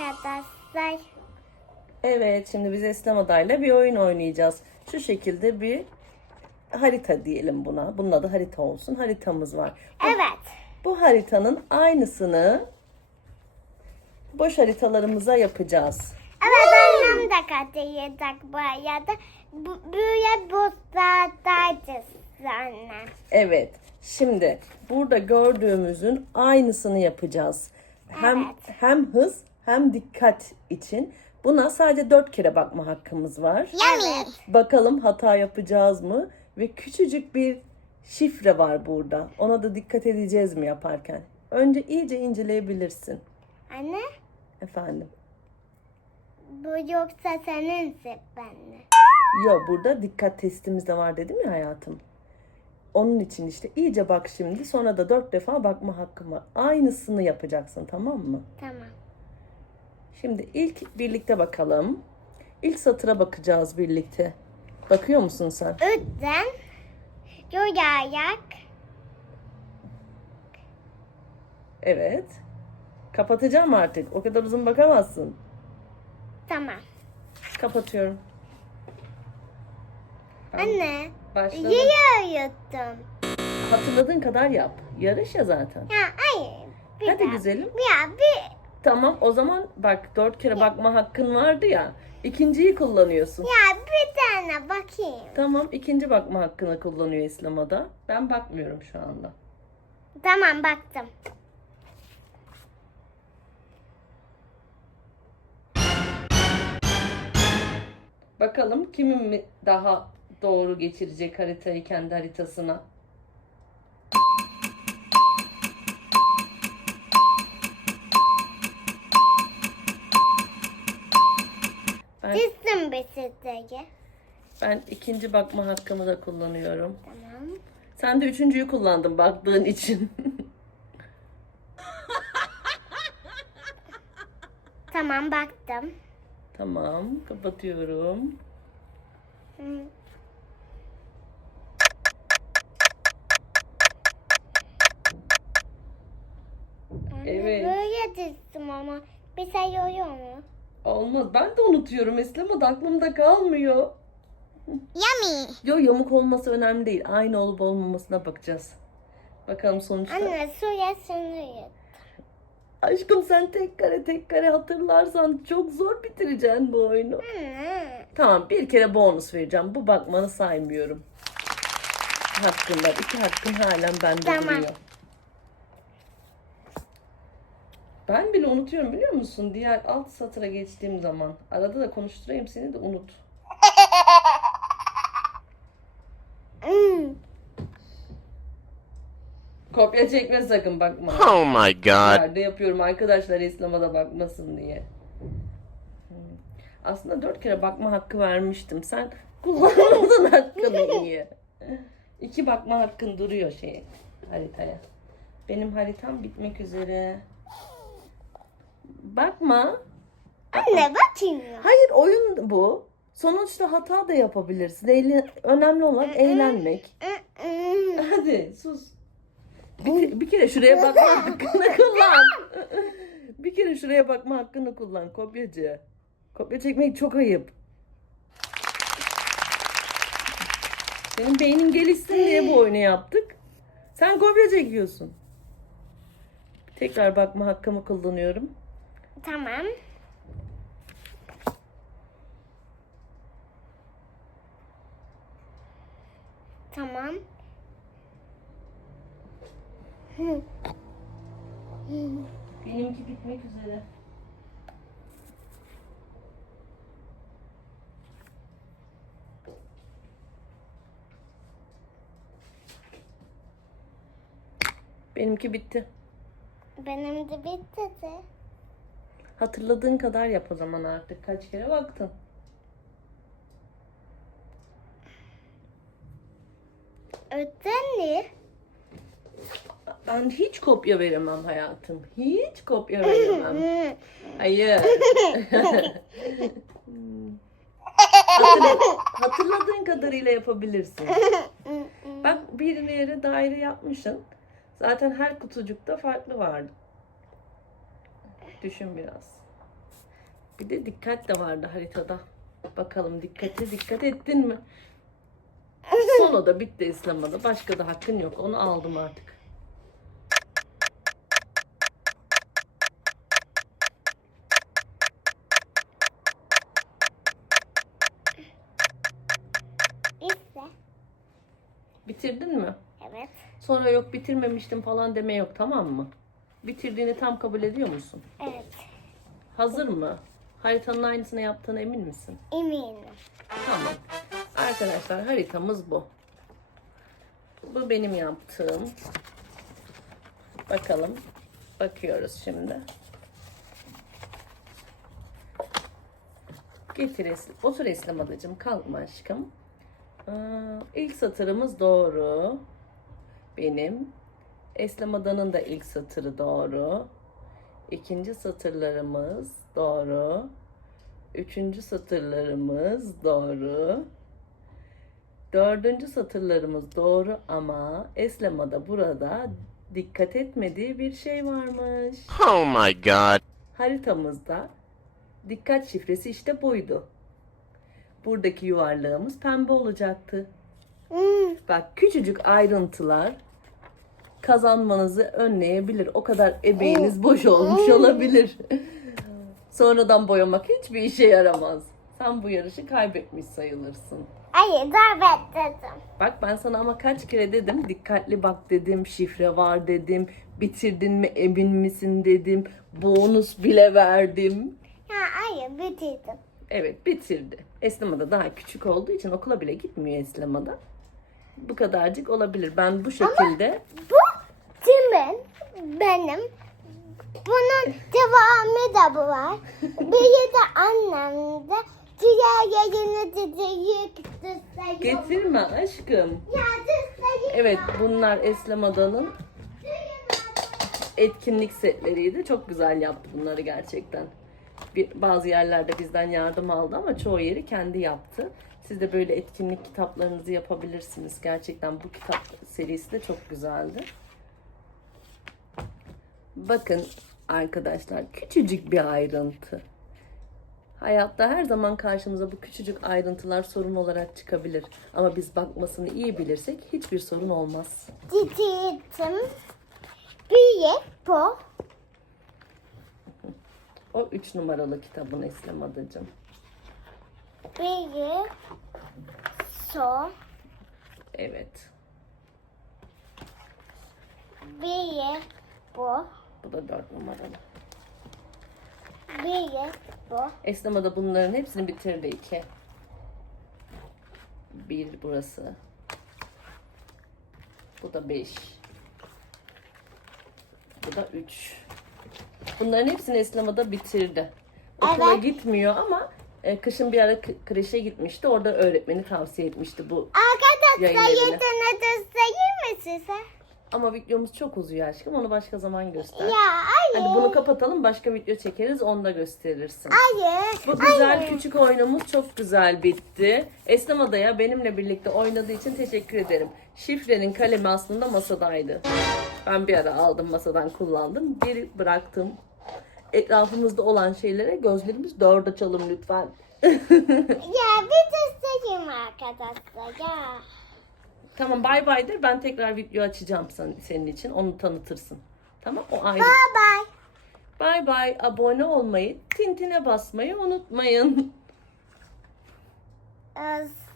arkadaşlar. Evet, şimdi biz Eslem Adayla bir oyun oynayacağız. Şu şekilde bir harita diyelim buna. Bunun adı harita olsun. Haritamız var. Evet. Bu haritanın aynısını boş haritalarımıza yapacağız. Evet annem de katılacak bu arada. Bu, böyle buzlardayız anne. Evet. Şimdi burada gördüğümüzün aynısını yapacağız. Hem Evet. hem hız hem dikkat için. Buna sadece dört kere bakma hakkımız var. Evet. Bakalım hata yapacağız mı? Ve küçücük bir şifre var burada. Ona da dikkat edeceğiz mi yaparken? Önce iyice inceleyebilirsin. Anne Efendim. bu yoksa senin benle. Yok burada dikkat testimiz de var dedim ya hayatım. Onun için işte iyice bak şimdi. Sonra da dört defa bakma hakkım var. Aynısını yapacaksın tamam mı? Tamam. Şimdi ilk birlikte bakalım. İlk satıra bakacağız birlikte. Bakıyor musun sen? Üstten yuyarak Evet. Kapatacağım artık. O kadar uzun bakamazsın. tamam. Kapatıyorum. Anne başladım. yiyyor yuttum. Hatırladığın kadar yap. Yarış ya zaten. Ya hayır. Bir Hadi daha. güzelim. Ya bir Tamam o zaman bak dört kere bakma hakkın vardı ya. İkinciyi kullanıyorsun. ya bir tane bakayım. Tamam ikinci bakma hakkını kullanıyor İslam'da. Ben bakmıyorum şu anda. Tamam baktım. Bakalım kimin mi daha doğru geçirecek haritayı kendi haritasına. Ben, Dizdim bisikletleri. ben ikinci bakma hakkımı da kullanıyorum. Tamam. Sen de üçüncüyü kullandın baktığın için. Tamam baktım. tamam kapatıyorum. Hı. Evet. Böyle dizdim ama bir şey oluyor mu? Olmaz. Ben de unutuyorum Eslem da aklımda kalmıyor. Yummy. Yo yamuk olması önemli değil. Aynı olup olmamasına bakacağız. Bakalım sonuçta. Anne suya sınıyor. Aşkım sen tek kare tek kare hatırlarsan çok zor bitireceksin bu oyunu. Anne. Tamam bir kere bonus vereceğim. Bu bakmanı saymıyorum. Hakkın var. İki hakkın halen bende Tamam. duruyor. Ben bile unutuyorum biliyor musun? Diğer alt satıra geçtiğim zaman. Arada da konuşturayım seni de unut. Hmm. Kopya çekme sakın bakma. Oh my god. Nerede yapıyorum arkadaşlar İslam'a da bakmasın diye. Hmm. Aslında dört kere bakma hakkı vermiştim. Sen kullanmadın hakkını niye? İki bakma hakkın duruyor şey haritaya. Benim haritam bitmek üzere. Bakma. Anne bakayım ya. Hayır oyun bu. Sonuçta hata da yapabilirsin. Eğlen- önemli olan eğlenmek. Hmm. Hadi sus. Bir, bir kere şuraya bakma hakkını kullan. bir kere şuraya bakma hakkını kullan kopyacı. Kopya çekmek çok ayıp. Senin beynin gelişsin diye bu oyunu yaptık. Sen kopya çekiyorsun. Tekrar bakma hakkımı kullanıyorum. Tamam. Tamam. Benimki bitmek üzere. Benimki bitti. Benim de bitti de. Hatırladığın kadar yap o zaman artık. Kaç kere baktın? Öten Ben hiç kopya veremem hayatım. Hiç kopya veremem. Hayır. Hatırla- hatırladığın kadarıyla yapabilirsin. Bak bir yere daire yapmışsın. Zaten her kutucukta farklı vardı. Düşün biraz. Bir de dikkat de vardı haritada. Bakalım dikkate dikkat ettin mi? Son o da bitti İslam'da. Başka da hakkın yok. Onu aldım artık. İşte. Bitirdin mi? Evet. Sonra yok bitirmemiştim falan deme yok tamam mı? Bitirdiğini tam kabul ediyor musun? Evet. Hazır mı? Haritanın aynısını yaptığına emin misin? Eminim. Tamam. Arkadaşlar haritamız bu. Bu benim yaptığım. Bakalım. Bakıyoruz şimdi. Getir Esli. Otur Eslem adacığım. Kalkma aşkım. Aa, ilk satırımız doğru. Benim. Eslem adanın da ilk satırı doğru. İkinci satırlarımız doğru. Üçüncü satırlarımız doğru. Dördüncü satırlarımız doğru ama Eslema'da burada dikkat etmediği bir şey varmış. Oh my god. Haritamızda dikkat şifresi işte buydu. Buradaki yuvarlağımız pembe olacaktı. Hmm. Bak küçücük ayrıntılar kazanmanızı önleyebilir. O kadar emeğiniz boş olmuş olabilir. Sonradan boyamak hiçbir işe yaramaz. Sen bu yarışı kaybetmiş sayılırsın. Hayır daha dedim. Bak ben sana ama kaç kere dedim dikkatli bak dedim şifre var dedim bitirdin mi emin misin dedim bonus bile verdim. Ya hayır bitirdim. Evet bitirdi. Eslema'da daha küçük olduğu için okula bile gitmiyor Eslema'da. Bu kadarcık olabilir. Ben bu şekilde Bu kimin? Benim. Bunun devamı da bu var. Biri de annemde. Diğer yerine de yıktı sayıyor. getirme aşkım. Ya. Evet bunlar Eslema'danın etkinlik setleriydi. Çok güzel yaptı bunları gerçekten. Bir, bazı yerlerde bizden yardım aldı ama çoğu yeri kendi yaptı. Siz de böyle etkinlik kitaplarınızı yapabilirsiniz. Gerçekten bu kitap serisi de çok güzeldi. Bakın arkadaşlar küçücük bir ayrıntı. Hayatta her zaman karşımıza bu küçücük ayrıntılar sorun olarak çıkabilir. Ama biz bakmasını iyi bilirsek hiçbir sorun olmaz. Bitirdim. Biri bu. O üç numaralı kitabın Eslem adacığım. Biri so. Evet. Biri bu. Bu da dört numaralı. Biri bu. Eslem ada bunların hepsini bitirdi iki. Bir burası. Bu da beş. Bu da üç. Bunların hepsini Eslem ada bitirdi. Okula Evet. gitmiyor ama e, kışın bir ara kreşe gitmişti. Orada öğretmeni tavsiye etmişti bu Arkadaşlar yeteneği sayayım mı size? Ama videomuz çok uzuyor aşkım. Onu başka zaman göster. Ya hayır. Hadi bunu kapatalım. Başka video çekeriz. Onu da gösterirsin. Hayır. Bu güzel hayır. küçük oyunumuz çok güzel bitti. Eslem Adaya benimle birlikte oynadığı için teşekkür ederim. Şifrenin kalemi aslında masadaydı. Ben bir ara aldım masadan kullandım. Geri bıraktım. Etrafımızda olan şeylere gözlerimiz dört açalım lütfen. Ya bir de sayayım arkadaşlar ya. Tamam bay bay de ben tekrar video açacağım sen- senin için. Onu tanıtırsın. Tamam o ayrı. Bye bye. Bay bay abone olmayı, tintine basmayı unutmayın. Isakayım.